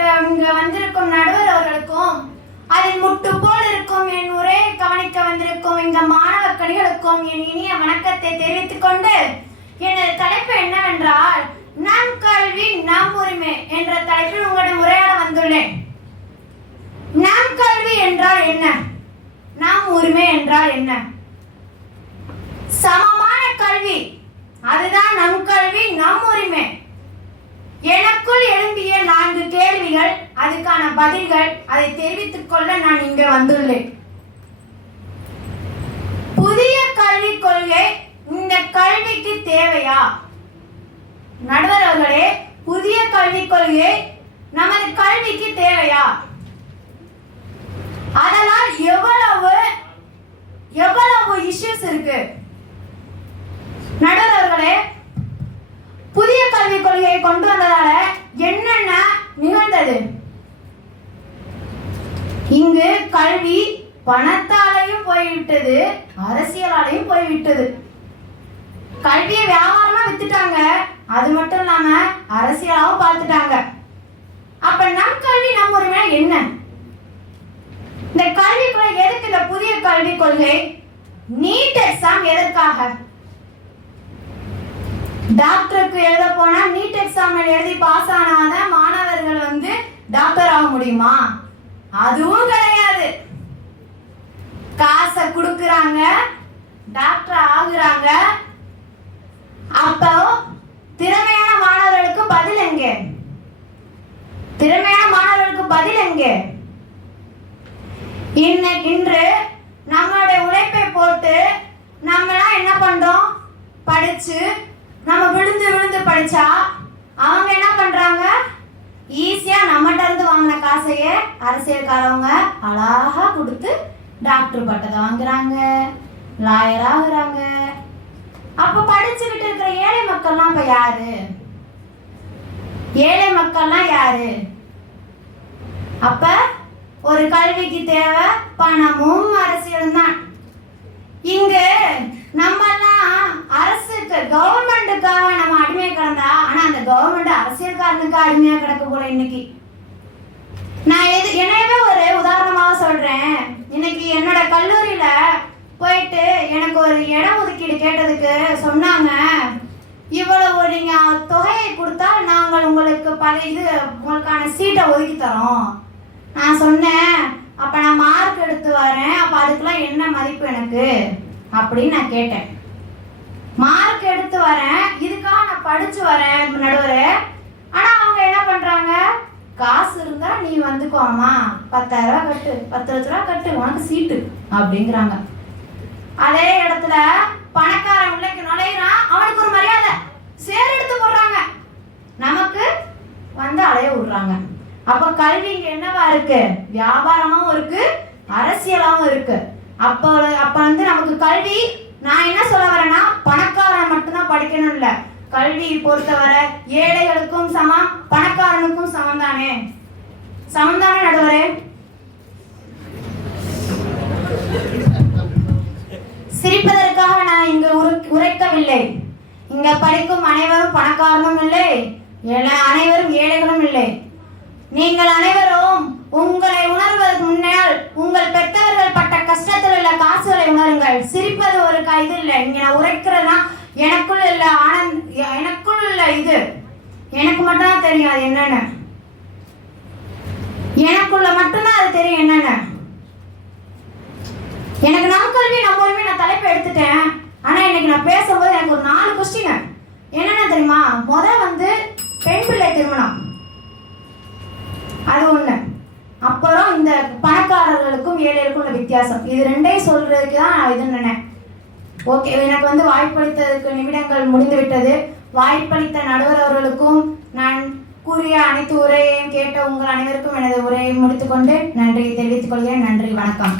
இங்க வந்திருக்கும் நடுவர் அவர்களுக்கும் அதில் முட்டு போல் இருக்கும் என் உரையை கவனிக்க வந்திருக்கும் இந்த மாணவ கணிகளுக்கும் என் இனிய வணக்கத்தை தெரிவித்துக் கொண்டு எனது தலைப்பு என்னவென்றால் நம் கல்வி நம் உரிமை என்ற தலைப்பில் உங்களிடம் உரையாட வந்துள்ளேன். நம் கல்வி என்றால் என்ன? நம் உரிமை என்றால் என்ன? சமமான கல்வி, அதுதான் நம் கல்வி நம் உரிமை. எனக்குள் எழும்பிய 4 கேள்விகள், அதுக்கான பதில்கள், அதை தெரிவித்துக் கொள்ள நான் இங்கே வந்துள்ளேன். புதிய கல்விக் கொள்கை இந்த கல்விக்கு தேவையா? நடுவர் அவர்களே, புதிய கல்விக் கொள்கை நமது கல்விக்கு தேவையா? அதனால் எவ்வளவு இஷ்யூஸ் இருக்கு. நடுவர் அவர்களே, புதிய கல்விக் கொள்கையை கொண்டு வந்ததால என்னென்ன நிகழ்ந்தது? இங்கு கல்வி பணத்தாலையும் போய்விட்டது, அரசியலாலையும் போய்விட்டது. கல்வியை வியாபாரமா வித்துட்டாங்க, அது மட்டும் இல்லாம அரசியலாவும் பார்த்துட்டாங்க. அப்ப நம் கல்வி நம் உரிமை என்ன? இந்த கல்விக் கொள்கை எதுக்கு? இந்த புதிய கல்விக் கொள்கை நீட் எக்ஸாம் எதற்காக? டாக்டருக்கு எழுத போனா நீட் எக்ஸாம் எழுதி பாஸ் ஆனாதான் மாணவர்கள் டாக்டர் ஆக முடியுமா? அதுவும் கிடையாது. காசை கொடுக்கறாங்க, டாக்டர் ஆகுறாங்க. அப்போ திறமையான மாணவர்களுக்கு பதில் எங்கே? திறமையான மாணவர்களுக்கு பதில் எங்கே? இன்று நம்மளுடைய உழைப்பை போட்டு நம்மளாம் என்ன பண்றோம்? படிச்சு நம்ம விழுந்து விழுந்து படிச்சா அவங்க என்ன பண்றாங்க? ஈஸியா நம்மகிட்ட இருந்து வாங்கின காசையே அரசியல்காரவங்க அழகா கொடுத்து டாக்டர் பட்டத்தை வாங்குறாங்க, லாயர் ஆகுறாங்க. அப்ப படிச்சுக்கிட்டு இருக்கிற ஏழை மக்கள்லாம் இப்ப யாரு? ஏழை மக்கள்லாம் யாரு? அப்ப ஒரு கல்விக்கு தேவை பணமும் அரசியலும் தான். இங்கு நம்ம அரசுக்கு கவர்மெண்ட்டுக்காக நம்ம அடிமையா கிடந்தா, ஆனா அந்த கவர்மெண்ட் அரசியல்காரனுக்கு அடிமையா கிடக்க போல. இன்னைக்கு நான் என்னையவே ஒரு உதாரணமாக சொல்றேன். இன்னைக்கு என்னோட கல்லூரியில போயிட்டு எனக்கு ஒரு இடம் ஒதுக்கீடு கேட்டதுக்கு சொன்னாங்க, இவ்வளவு நீங்க தொகையை கொடுத்தால் நாங்கள் உங்களுக்கு உங்களுக்கான சீட்டை ஒதுக்கி தரோம். நான் சொன்னேன், அப்ப நான் மார்க் எடுத்து வரேன், அப்ப அதுக்கெல்லாம் என்ன மதிப்பு எனக்கு அப்படின்னு நான் கேட்டேன். மார்க் எடுத்து வரேன், இதுக்காக நான் படிச்சு வரேன் நடுவரே. ஆனா அவங்க என்ன பண்றாங்க? காசு இருந்தா நீ வந்துக்கோமா, 10,000 ரூபாய் கட்டு, 10 லட்ச ரூபாய் கட்டு, உனக்கு சீட்டு அப்படிங்கிறாங்க. அதே இடத்துல பணக்காரன் உள்ளக்கு நுழையிறான், அவனுக்கு ஒரு மரியாதை சேர் எடுத்து போடுறாங்க, நமக்கு அலைய விடுறாங்க. அப்ப கல்வி இங்க என்னவா இருக்கு? வியாபாரமாவும் இருக்கு, அரசியலாவும் இருக்கு. அப்ப நமக்கு கல்வி, நான் என்ன சொல்ல வரேன்னா, பணக்காரன் மட்டும்தான் படிக்கணும் இல்ல. கல்வி பொறுத்தவரை ஏழைகளுக்கும் சமம், பணக்காரனுக்கும் சமம் தானே? சமம் தானே நடுவரே? சிரிப்பதற்காக நான் இங்கு உரைக்கவில்லை. இங்க படிக்கும் அனைவரும் பணக்காரனும் இல்லை, அனைவரும் ஏழைகளும் இல்லை. நீங்கள் அனைவரும் உங்களை உணர்வதற்கு முன்னால் உங்கள் பெற்றவர்கள் பட்ட கஷ்டத்தில் உள்ள காசுகளை உணருங்கள். சிரிப்பது ஒரு இது இல்லை. இங்க நான் உரைக்கிறதா எனக்குள்ள இல்ல எனக்குள்ள உள்ள இது எனக்கு மட்டும்தான் தெரியும். அது என்னன்னு எனக்குள்ள மட்டும்தான் அது தெரியும். என்னன்னு எனக்கு நம் கல்வி நம்ம உரிமை நான் தலைப்பு எடுத்துட்டேன். ஆனா இன்னைக்கு நான் பேசும்போது எனக்கு ஒரு 4 கொஸ்டின் என்னன்னா தெரியுமா? பெண் பிள்ளை திருமணம், அது ஒண்ணு. அப்புறம் இந்த பணக்காரர்களுக்கும் ஏழைகளுக்கும் உள்ள வித்தியாசம், இது 2ஐயும் சொல்றதுக்கு தான் நான் இது நினைனேன். ஓகே, எனக்கு வாய்ப்பளித்ததுக்கு நிமிடங்கள் முடிந்துவிட்டது. வாய்ப்பளித்த நடுவர் அவர்களுக்கும் நான் கூறிய அனைத்து உரையையும் கேட்ட உங்கள் அனைவருக்கும் எனது உரையை முடித்துக்கொண்டு நன்றியை தெரிவித்துக் கொள்கிறேன். நன்றி, வணக்கம்.